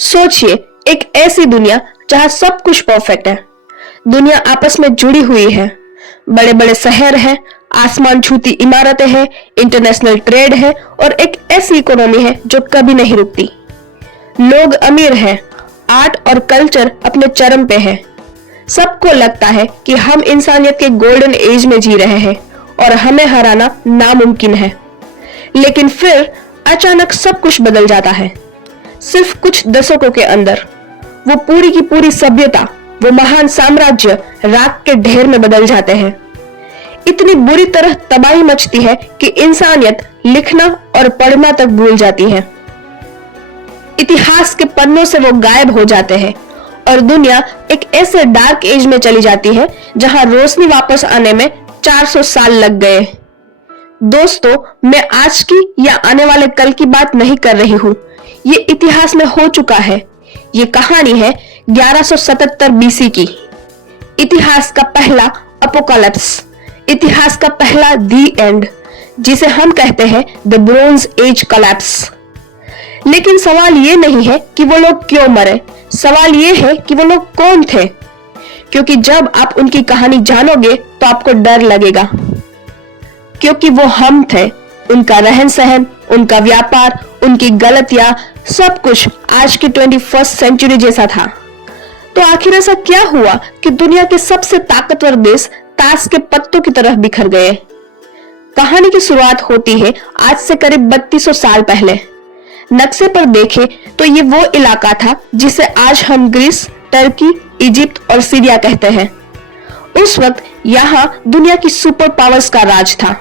सोचिए, एक ऐसी दुनिया जहां सब कुछ परफेक्ट है। दुनिया आपस में जुड़ी हुई है, बड़े बड़े शहर हैं, आसमान छूती इमारतें हैं, इंटरनेशनल ट्रेड है और एक ऐसी इकोनॉमी है जो कभी नहीं रुकती। लोग अमीर हैं, आर्ट और कल्चर अपने चरम पे है। सबको लगता है कि हम इंसानियत के गोल्डन एज में जी रहे हैं और हमें हराना नामुमकिन है। लेकिन फिर अचानक सब कुछ बदल जाता है। सिर्फ कुछ दशकों के अंदर वो पूरी की पूरी सभ्यता, वो महान साम्राज्य राख के ढेर में बदल जाते हैं। इतनी बुरी तरह तबाही मचती है कि इंसानियत लिखना और पढ़ना तक भूल जाती है। इतिहास के पन्नों से वो गायब हो जाते हैं और दुनिया एक ऐसे डार्क एज में चली जाती है जहां रोशनी वापस आने में 400 साल लग गए। दोस्तों, मैं आज की या आने वाले कल की बात नहीं कर रही हूं। ये इतिहास में हो चुका है। ये कहानी है 1177 बीसी की। इतिहास का पहला अपोकैलिप्स, इतिहास का पहला दी एंड, जिसे हम कहते हैं द ब्रोंज एज कोलैप्स। लेकिन सवाल ये नहीं है कि वो लोग क्यों मरे, सवाल ये है कि वो लोग कौन थे। क्योंकि जब आप उनकी कहानी जानोगे तो आपको डर लगेगा, क्योंकि वो हम थे। उनका रहन सहन, उनका व्यापार, उनकी गलतियां, सब कुछ आज की 21वीं सेंचुरी जैसा था। तो आखिर ऐसा क्या हुआ कि दुनिया के सबसे ताकतवर देश ताश के पत्तों की तरह बिखर गए। कहानी की शुरुआत होती है आज से करीब 3200 साल पहले। नक्शे पर देखें तो ये वो इलाका था जिसे आज हम ग्रीस, टर्की, इजिप्ट और सीरिया कहते हैं। उस वक्त यहाँ दुनिया की सुपर पावर्स का राज था।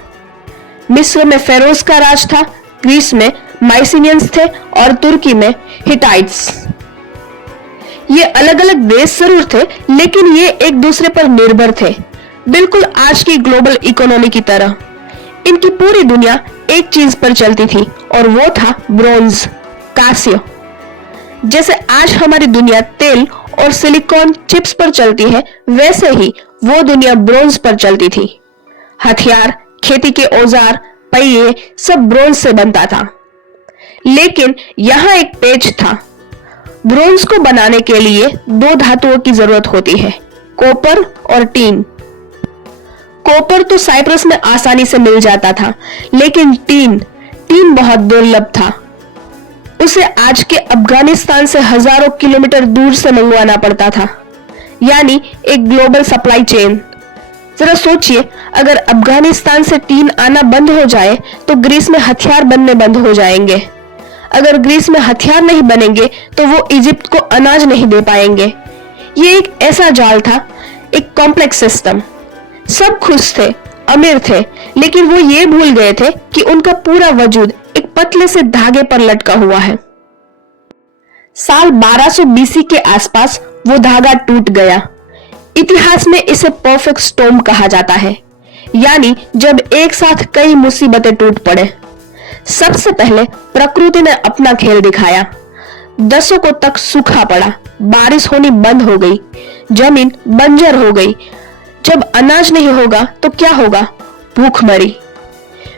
मिस्र में फेरोज का राज था, ग्रीस में माइसिनियंस थे और तुर्की में हिटाइट्स। ये अलग अलग देश जरूर थे, लेकिन ये एक दूसरे पर निर्भर थे, बिल्कुल आज की ग्लोबल इकोनॉमी की तरह। इनकी पूरी दुनिया एक चीज पर चलती थी और वो था ब्रोंज, कांस्य। जैसे आज हमारी दुनिया तेल और सिलिकॉन चिप्स पर चलती है, वैसे ही वो दुनिया ब्रोंज पर चलती थी। हथियार, खेती के औजार, पहिए सब ब्रोंज से बनता था। लेकिन यहाँ एक पेच था। ब्रोंज को बनाने के लिए दो धातुओं की जरूरत होती है, कॉपर और टीन। कॉपर तो साइप्रस में आसानी से मिल जाता था, लेकिन टीन बहुत दुर्लभ था। उसे आज के अफगानिस्तान से हजारों किलोमीटर दूर से मंगवाना पड़ता था, यानी एक ग्लोबल सप्लाई चेन। जरा सोचिए, अगर अफगानिस्तान से टीन आना बंद हो जाए तो ग्रीस में हथियार बनने बंद हो जाएंगे। अगर ग्रीस में हथियार नहीं बनेंगे तो वो इजिप्ट को अनाज नहीं दे पाएंगे। ये एक ऐसा जाल था, एक कॉम्प्लेक्स सिस्टम। सब खुश थे, अमीर थे, लेकिन वो ये भूल गए थे कि उनका पूरा वजूद एक पतले से धागे पर लटका हुआ है। साल 1200 बीसी के आसपास वो धागा टूट गया। इतिहास में इसे परफेक्ट स्टॉर्म कहा जाता है, यानी जब एक साथ कई मुसीबतें टूट पड़े। सबसे पहले प्रकृति ने अपना खेल दिखाया। दशकों तक सूखा पड़ा, बारिश होनी बंद हो गई, जमीन बंजर हो गई। जब अनाज नहीं होगा तो क्या होगा? भूखमरी।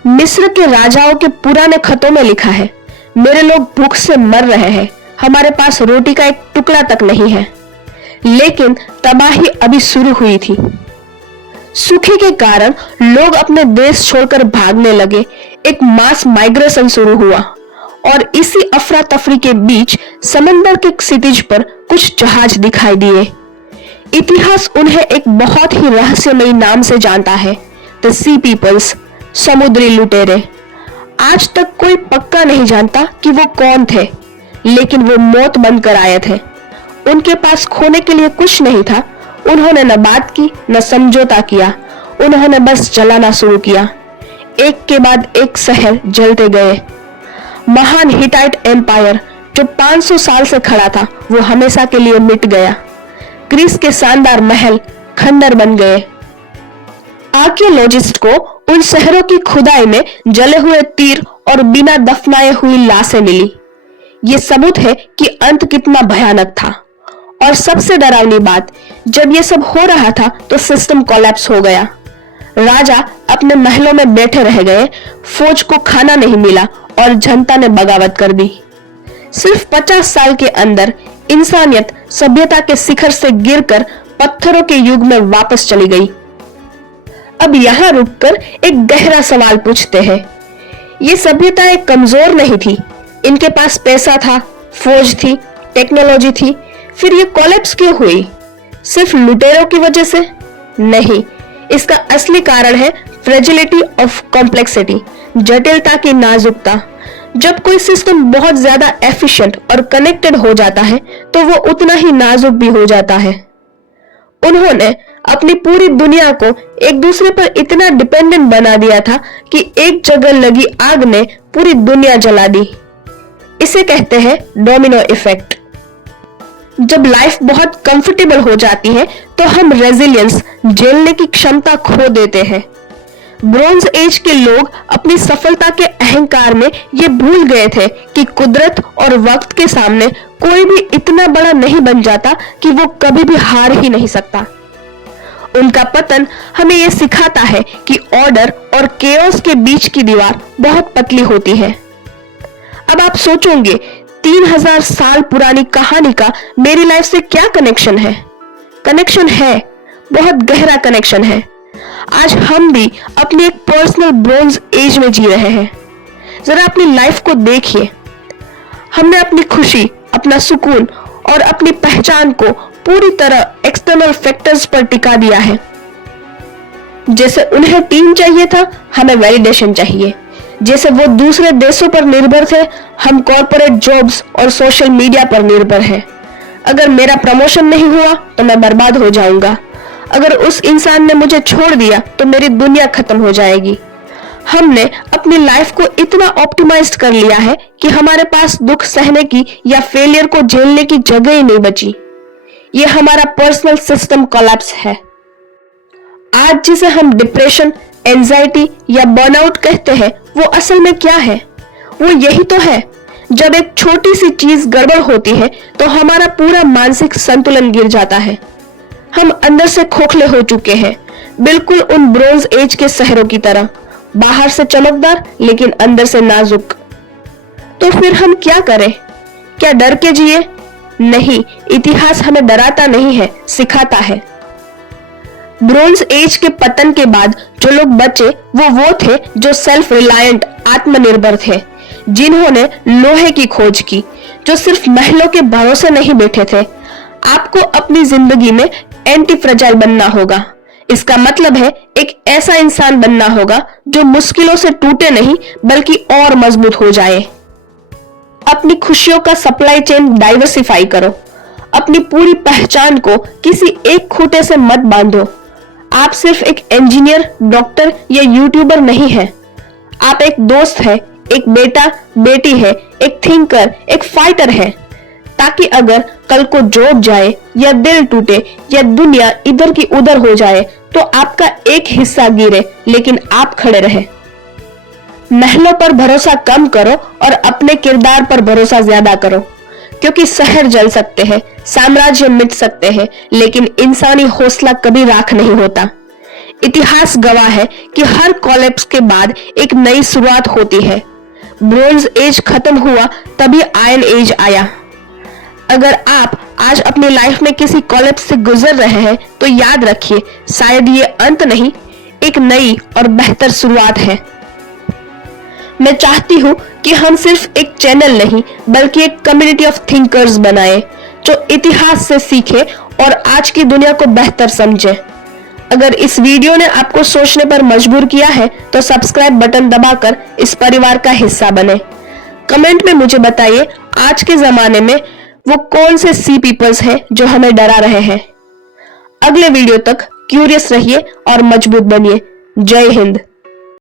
मिस्र के राजाओं के पुराने खतों में लिखा है, मेरे लोग भूख से मर रहे हैं, हमारे पास रोटी का एक टुकड़ा तक नहीं है। लेकिन तबाही अभी शुरू हुई थी। सूखे के कारण लोग अपने देश छोड़कर भागने लगे। एक मास माइग्रेशन शुरू हुआ और इसी अफरा तफरी के बीच समंदर के क्षितिज पर कुछ जहाज दिखाई दिए। इतिहास उन्हें एक बहुत ही रहस्यमयी नाम से जानता है, द सी पीपल्स, समुद्री लुटेरे। आज तक कोई पक्का नहीं जानता कि वो कौन थे, लेकिन वो मौत बनकर आए थे। उनके पास खोने के लिए कुछ नहीं था। उन्होंने न बात की, न समझौता किया, उन्होंने बस जलाना शुरू किया। एक के बाद एक शहर जलते गए। महान हिटाइट एम्पायर जो 500 साल से खड़ा था, वो हमेशा के लिए मिट गया। ग्रीस के शानदार महल खंडर बन गए। आर्कियोलॉजिस्ट को उन शहरों की खुदाई में जले हुए तीर और बिना दफनाए हुई लाशें मिली। ये सबूत है कि अंत कितना भयानक था। और सबसे डरावनी बात, जब ये सब हो रहा था तो सिस्टम कोलैप्स हो गया। राजा अपने महलों में बैठे रह गए, फौज को खाना नहीं मिला और जनता ने बगावत कर दी। सिर्फ 50 साल के अंदर इंसानियत सभ्यता के शिखर से गिरकर पत्थरों के युग में वापस चली गई। अब यहां रुककर एक गहरा सवाल पूछते हैं, ये सभ्यताएं कमजोर नहीं थी, इनके पास पैसा था, फौज थी, टेक्नोलॉजी थी, फिर ये कोलैप्स क्यों हुई? सिर्फ लुटेरों की वजह से? नहीं, इसका असली कारण है फ्रेजिलिटी ऑफ कॉम्प्लेक्सिटी, जटिलता की नाजुकता। जब कोई सिस्टम बहुत ज्यादा एफिशिएंट और कनेक्टेड हो जाता है तो वो उतना ही नाजुक भी हो जाता है। उन्होंने अपनी पूरी दुनिया को एक दूसरे पर इतना डिपेंडेंट बना दिया था कि एक जगह लगी आग ने पूरी दुनिया जला दी। इसे कहते हैं डोमिनो इफेक्ट। जब लाइफ बहुत कंफर्टेबल हो जाती है तो हम रेजिलियंस, झेलने की क्षमता खो देते हैं। ब्रॉन्ज एज के लोग अपनी सफलता के अहंकार में ये भूल गए थे कि कुदरत और वक्त के सामने कोई भी इतना बड़ा नहीं बन जाता कि वो कभी भी हार ही नहीं सकता। उनका पतन हमें ये सिखाता है कि ऑर्डर और केओस के बीच की दीवार बहुत पतली होती है। अब आप सोचोगे 3000 साल पुरानी कहानी का मेरी लाइफ से क्या कनेक्शन है? कनेक्शन है, बहुत गहरा कनेक्शन है। आज हम भी अपनी एक पर्सनल ब्रॉन्ज एज में जी रहे हैं। जरा अपनी लाइफ को देखिए। हमने अपनी खुशी, अपना सुकून और अपनी पहचान को पूरी तरह एक्सटर्नल फैक्टर्स पर टिका दिया है। जैसे उन्हें टीम चाहिए था, हमें वैलिडेशन चाहिए। जैसे वो दूसरे देशों पर निर्भर थे, हम कॉर्पोरेट जॉब्स और सोशल मीडिया पर निर्भर हैं। अगर मेरा प्रमोशन नहीं हुआ तो मैं बर्बाद हो जाऊंगा। अगर उस इंसान ने मुझे छोड़ दिया तो मेरी दुनिया खत्म हो जाएगी। हमने अपनी लाइफ को इतना ऑप्टिमाइज्ड कर लिया है कि हमारे पास दुख सहने की या फेलियर को झेलने की जगह ही नहीं बची। ये हमारा पर्सनल सिस्टम कोलैप्स है। आज जिसे हम डिप्रेशन, एंजाइटी या बर्नआउट कहते हैं, वो असल में क्या है? वो यही तो है, जब एक छोटी सी चीज गड़बड़ होती है तो हमारा पूरा मानसिक संतुलन गिर जाता है। हम अंदर से खोखले हो चुके हैं, बिल्कुल उन ब्रोंज एज के शहरों की तरह, बाहर से चमकदार लेकिन अंदर से नाजुक। तो फिर हम क्या करें? क्या डर के जिए? नहीं, इतिहास हमें डराता नहीं है, सिखाता है। ब्रोंज एज के पतन के बाद जो लोग बचे वो थे जो सेल्फ रिलायंट, आत्मनिर्भर थे, जिन्होंने लोहे की खोज की, जो सिर्फ महलों के भरोसे नहीं बैठे थे। आपको अपनी जिंदगी में एंटी फ्रेजाइल बनना होगा। इसका मतलब है एक ऐसा इंसान बनना होगा जो मुश्किलों से टूटे नहीं बल्कि और मजबूत हो जाए। अपनी खुशियों का सप्लाई चेन डाइवर्सिफाई करो। अपनी पूरी पहचान को किसी एक खूंटे से मत बांधो। आप सिर्फ एक इंजीनियर, डॉक्टर या यूट्यूबर नहीं हैं। आप एक दोस्त है, एक बेटा, बेटी है, एक थिंकर, एक फाइटर है, ताकि अगर कल को जॉब जाए या दिल टूटे या दुनिया इधर की उधर हो जाए तो आपका एक हिस्सा गिरे लेकिन आप खड़े रहे। महलों पर भरोसा कम करो और अपने किरदार पर भरोसा ज्यादा करो, क्योंकि शहर जल सकते हैं, साम्राज्य मिट सकते हैं, लेकिन इंसानी हौसला कभी राख नहीं होता। इतिहास गवाह है कि हर कोलैप्स के बाद एक नई शुरुआत होती है। ब्रोंज एज खत्म हुआ तभी आयरन एज आया। अगर आप आज अपनी लाइफ में किसी कोलैप्स से गुजर रहे हैं तो याद रखिए, शायद ये अंत नहीं, एक नई और बेहतर शुरुआत है। मैं चाहती हूँ कि हम सिर्फ एक चैनल नहीं बल्कि एक कम्युनिटी ऑफ थिंकर्स बनाएं, जो इतिहास से सीखे और आज की दुनिया को बेहतर समझे। अगर इस वीडियो ने आपको सोचने पर मजबूर किया है तो सब्सक्राइब बटन दबाकर इस परिवार का हिस्सा बने। कमेंट में मुझे बताइए, आज के जमाने में वो कौन से सी पीपल्स हैं जो हमें डरा रहे हैं। अगले वीडियो तक क्यूरियस रहिए और मजबूत बनिए। जय हिंद।